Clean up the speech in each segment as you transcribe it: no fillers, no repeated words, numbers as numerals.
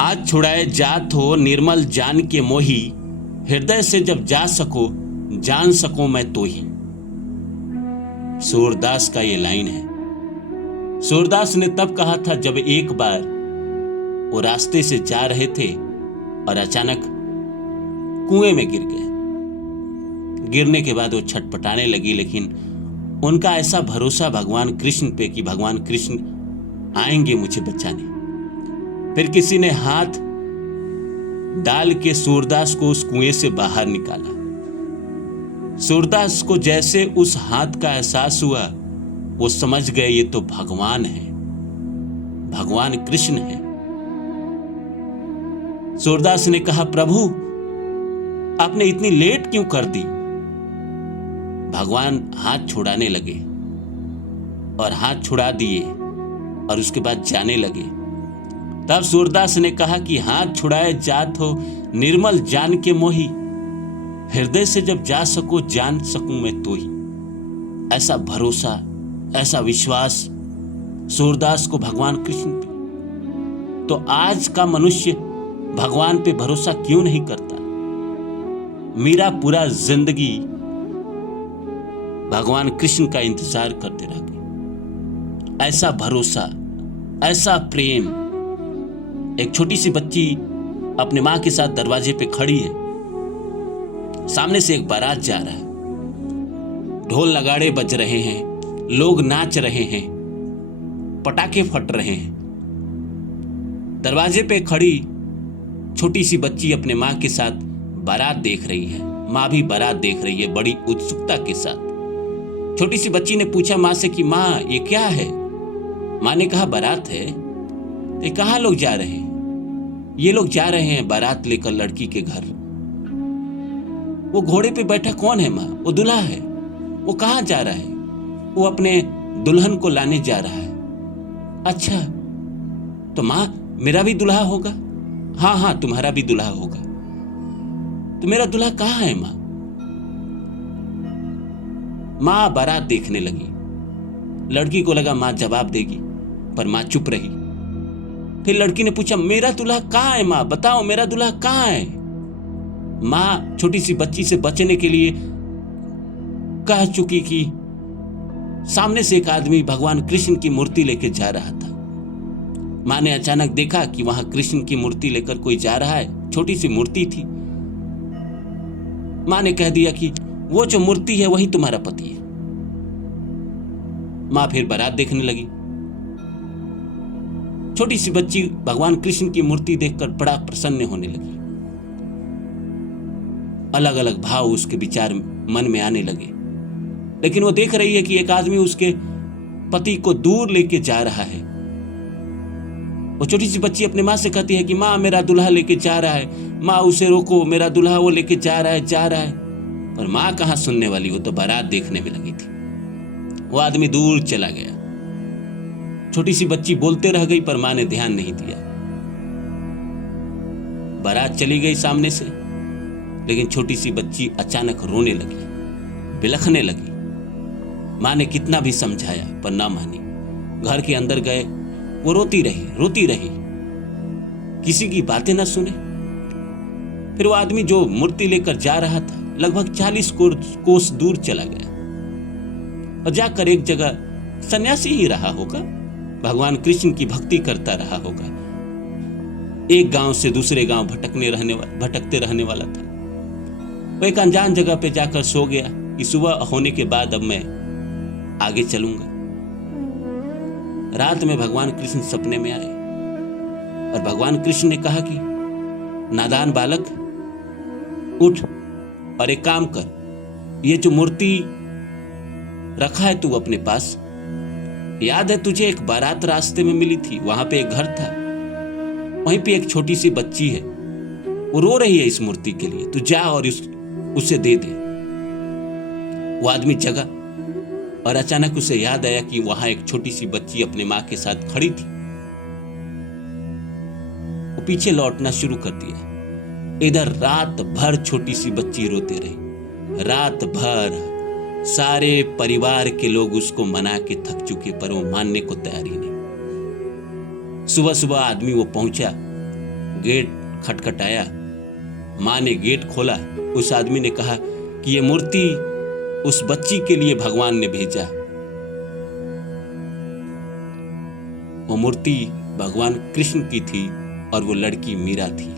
हाथ छुड़ाए जात हो निर्मल जान के मोही, हृदय से जब जा सको जान सको मैं तो ही। सूरदास का ये लाइन है। सूरदास ने तब कहा था जब एक बार वो रास्ते से जा रहे थे और अचानक कुएं में गिर गए। गिरने के बाद वो छटपटाने लगी, लेकिन उनका ऐसा भरोसा भगवान कृष्ण पे कि भगवान कृष्ण आएंगे मुझे बचाने। फिर किसी ने हाथ डाल के सूरदास को उस कुएं से बाहर निकाला। सूरदास को जैसे उस हाथ का एहसास हुआ, वो समझ गए ये तो भगवान है, भगवान कृष्ण है। सूरदास ने कहा, प्रभु आपने इतनी लेट क्यों कर दी? भगवान हाथ छुड़ाने लगे और हाथ छुड़ा दिए और उसके बाद जाने लगे। तब सूरदास ने कहा कि हाथ छुड़ाए जात हो निर्मल जान के मोही, हृदय से जब जा सको जान सकूं मैं तो ही। ऐसा भरोसा, ऐसा विश्वास सूरदास को भगवान कृष्ण पे। तो आज का मनुष्य भगवान पे भरोसा क्यों नहीं करता? मीरा पूरा जिंदगी भगवान कृष्ण का इंतजार करते रह गए। ऐसा भरोसा, ऐसा प्रेम। एक छोटी सी बच्ची अपने मां के साथ दरवाजे पे खड़ी है। सामने से एक बारात जा रहा है। ढोल नगाड़े बज रहे हैं, लोग नाच रहे हैं, पटाखे फट रहे हैं। दरवाजे पे खड़ी छोटी सी बच्ची अपने मां के साथ बारात देख रही है। मां भी बारात देख रही है बड़ी उत्सुकता के साथ। छोटी सी बच्ची ने पूछा मां से कि मां ये क्या है? मां ने कहा बारात है। ये कहां लोग जा रहे हैं? ये लोग जा रहे हैं बारात लेकर लड़की के घर। वो घोड़े पे बैठा कौन है मां? वो दूल्हा है। वो कहां जा रहा है? वो अपने दुल्हन को लाने जा रहा है। अच्छा, तो मां मेरा भी दूल्हा होगा? हाँ हाँ तुम्हारा भी दूल्हा होगा। तो मेरा दूल्हा कहां है मां? मां बारात देखने लगी। लड़की को लगा मां जवाब देगी, पर मां चुप रही। फिर लड़की ने पूछा मेरा दूल्हा कहां है मां? बताओ मेरा दूल्हा कहां है? मां छोटी सी बच्ची से बचने के लिए कह चुकी कि सामने से एक आदमी भगवान कृष्ण की मूर्ति लेकर जा रहा था। मां ने अचानक देखा कि वहां कृष्ण की मूर्ति लेकर कोई जा रहा है। छोटी सी मूर्ति थी। मां ने कह दिया कि वो जो मूर्ति है वही तुम्हारा पति है। मां फिर बारात देखने लगी। छोटी सी बच्ची भगवान कृष्ण की मूर्ति देखकर बड़ा प्रसन्न होने लगी। अलग अलग भाव उसके विचार मन में आने लगे। लेकिन वो देख रही है कि एक आदमी उसके पति को दूर लेके जा रहा है। वो छोटी सी बच्ची अपने मां से कहती है कि मां मेरा दूल्हा लेके जा रहा है, मां उसे रोको, मेरा दूल्हा वो लेके जा रहा है। पर मां कहां सुनने वाली, वो तो बारात देखने में लगी थी। वो आदमी दूर चला गया। छोटी सी बच्ची बोलते रह गई, पर मां ने ध्यान नहीं दिया। बारात चली गई सामने से, लेकिन छोटी सी बच्ची अचानक रोने लगी, बिलखने लगी। मां ने कितना भी समझाया पर ना मानी। घर के अंदर गए, वो रोती रही, किसी की बातें ना सुने। फिर वो आदमी जो मूर्ति लेकर जा रहा था लगभग 40 कोस दूर चला गया और जाकर एक जगह सन्यासी ही रहा होगा, भगवान कृष्ण की भक्ति करता रहा होगा। एक गांव से दूसरे गांव भटकते रहने वाला था। वो एक अनजान जगह पे जाकर सो गया कि सुबह होने के बाद अब मैं आगे चलूंगा। रात में भगवान कृष्ण सपने में आए और भगवान कृष्ण ने कहा कि नादान बालक, उठ और एक काम कर, ये जो मूर्ति रखा है तू अपने पास, याद है तुझे एक बारात रास्ते में मिली थी, वहां पे एक घर था, वहीं पे एक छोटी सी बच्ची है, वो रो रही है इस मूर्ति के लिए, तू जा और उसे दे दे। वो आदमी जगा और अचानक उसे याद आया कि वहां एक छोटी सी बच्ची अपने मां के साथ खड़ी थी। वो पीछे लौटना शुरू कर दिया। इधर रात भर छोटी सी बच्ची रोते रही। रात भर सारे परिवार के लोग उसको मना के थक चुके, पर वो मानने को तैयार ही नहीं। सुबह सुबह आदमी वो पहुंचा, गेट खटखटाया। माँ ने गेट खोला। उस आदमी ने कहा कि ये मूर्ति उस बच्ची के लिए भगवान ने भेजा। वो मूर्ति भगवान कृष्ण की थी और वो लड़की मीरा थी।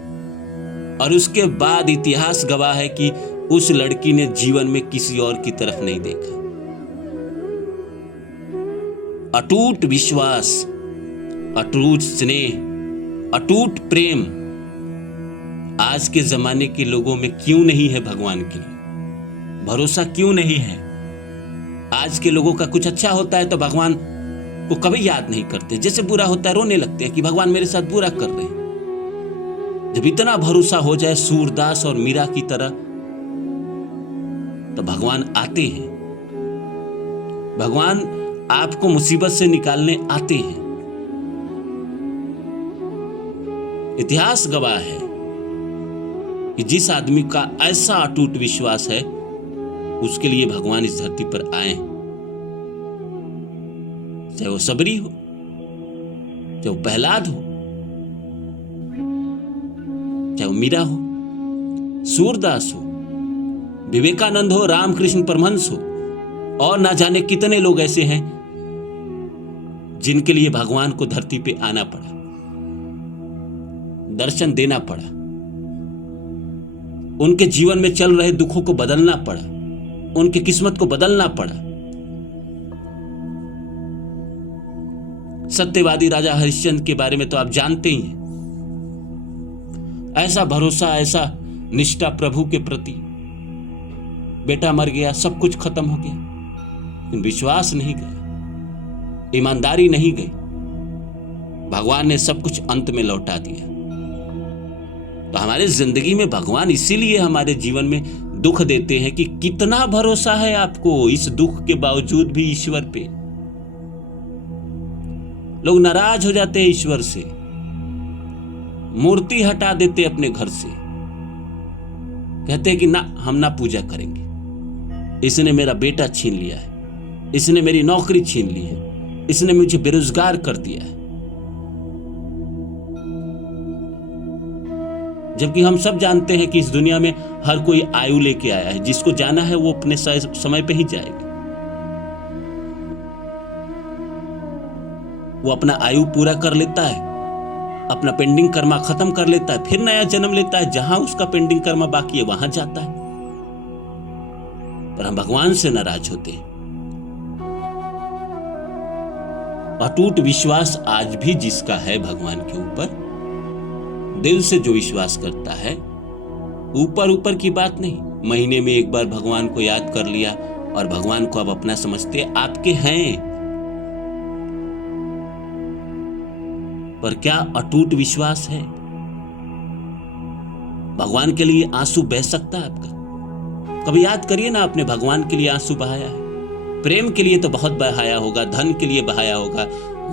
और उसके बाद इतिहास गवाह है कि उस लड़की ने जीवन में किसी और की तरफ नहीं देखा। अटूट विश्वास, अटूट स्नेह, अटूट प्रेम आज के जमाने के लोगों में क्यों नहीं है? भगवान के लिए भरोसा क्यों नहीं है? आज के लोगों का कुछ अच्छा होता है तो भगवान को कभी याद नहीं करते। जैसे बुरा होता है रोने लगते हैं कि भगवान मेरे साथ बुरा कर रहे हैं। जब इतना भरोसा हो जाए सूरदास और मीरा की तरह, तो भगवान आते हैं। भगवान आपको मुसीबत से निकालने आते हैं। इतिहास गवाह है कि जिस आदमी का ऐसा अटूट विश्वास है, उसके लिए भगवान इस धरती पर आए। चाहे वो सबरी हो, चाहे वो प्रहलाद हो, चाहे वो मीरा हो, सूरदास हो, विवेकानंद हो, रामकृष्ण परमहंस हो, और ना जाने कितने लोग ऐसे हैं जिनके लिए भगवान को धरती पे आना पड़ा, दर्शन देना पड़ा, उनके जीवन में चल रहे दुखों को बदलना पड़ा, उनकी किस्मत को बदलना पड़ा। सत्यवादी राजा हरिश्चंद्र के बारे में तो आप जानते ही हैं। ऐसा भरोसा, ऐसा निष्ठा प्रभु के प्रति। बेटा मर गया, सब कुछ खत्म हो गया, लेकिन विश्वास नहीं गया, ईमानदारी नहीं गई। भगवान ने सब कुछ अंत में लौटा दिया। तो हमारे जिंदगी में भगवान इसीलिए हमारे जीवन में दुख देते हैं कि कितना भरोसा है आपको इस दुख के बावजूद भी ईश्वर पे। लोग नाराज हो जाते हैं ईश्वर से, मूर्ति हटा देते अपने घर से, कहते हैं कि ना, हम ना पूजा करेंगे, इसने मेरा बेटा छीन लिया है, इसने मेरी नौकरी छीन ली है, इसने मुझे बेरोजगार कर दिया है। जबकि हम सब जानते हैं कि इस दुनिया में हर कोई आयु लेके आया है, जिसको जाना है वो अपने समय पे ही जाएगा। वो अपना आयु पूरा कर लेता है, अपना पेंडिंग कर्मा खत्म कर लेता है, फिर नया जन्म लेता है, जहां उसका पेंडिंग कर्मा बाकी है वहां जाता है। पर हम भगवान से नाराज होते हैं। अटूट विश्वास आज भी जिसका है भगवान के ऊपर, दिल से जो विश्वास करता है, ऊपर ऊपर की बात नहीं, महीने में एक बार भगवान को याद कर लिया और भगवान को अब अपना समझते, आपके हैं। पर क्या अटूट विश्वास है? भगवान के लिए आंसू बह सकता है आपका? कभी याद करिए ना, आपने भगवान के लिए आंसू बहाया है। प्रेम के लिए तो बहुत बहाया होगा, धन के लिए बहाया होगा,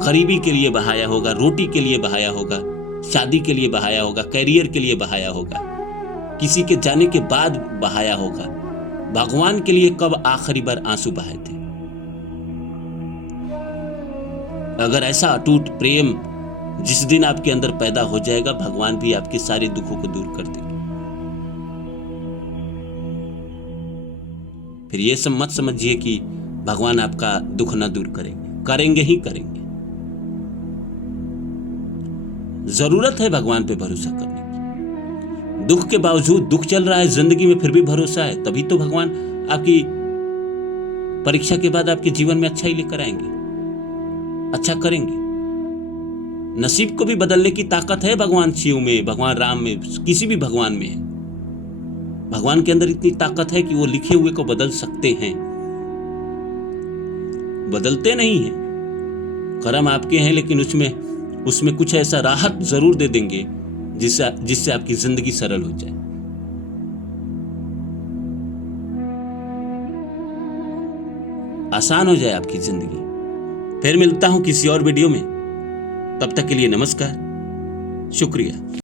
गरीबी के लिए बहाया होगा, रोटी के लिए बहाया होगा, शादी के लिए बहाया होगा, कैरियर के लिए बहाया होगा, किसी के जाने के बाद बहाया होगा। भगवान के लिए कब आखिरी बार आंसू बहाए थे? अगर ऐसा अटूट प्रेम जिस दिन आपके अंदर पैदा हो जाएगा, भगवान भी आपके सारे दुखों को दूर कर देंगे। फिर ये सब मत समझिए कि भगवान आपका दुख ना दूर करेंगे, करेंगे ही करेंगे। जरूरत है भगवान पे भरोसा करने की। दुख के बावजूद, दुख चल रहा है जिंदगी में, फिर भी भरोसा है, तभी तो भगवान आपकी परीक्षा के बाद आपके जीवन में अच्छा ही लेकर आएंगे, अच्छा करेंगे। नसीब को भी बदलने की ताकत है भगवान शिव में, भगवान राम में, किसी भी भगवान में है। भगवान के अंदर इतनी ताकत है कि वो लिखे हुए को बदल सकते हैं। बदलते नहीं हैं, कर्म आपके हैं, लेकिन उसमें कुछ ऐसा राहत जरूर दे देंगे जिससे आपकी जिंदगी सरल हो जाए। आसान हो जाए आपकी जिंदगी। फिर मिलता हूं किसी और वीडियो में, तब तक के लिए नमस्कार, शुक्रिया।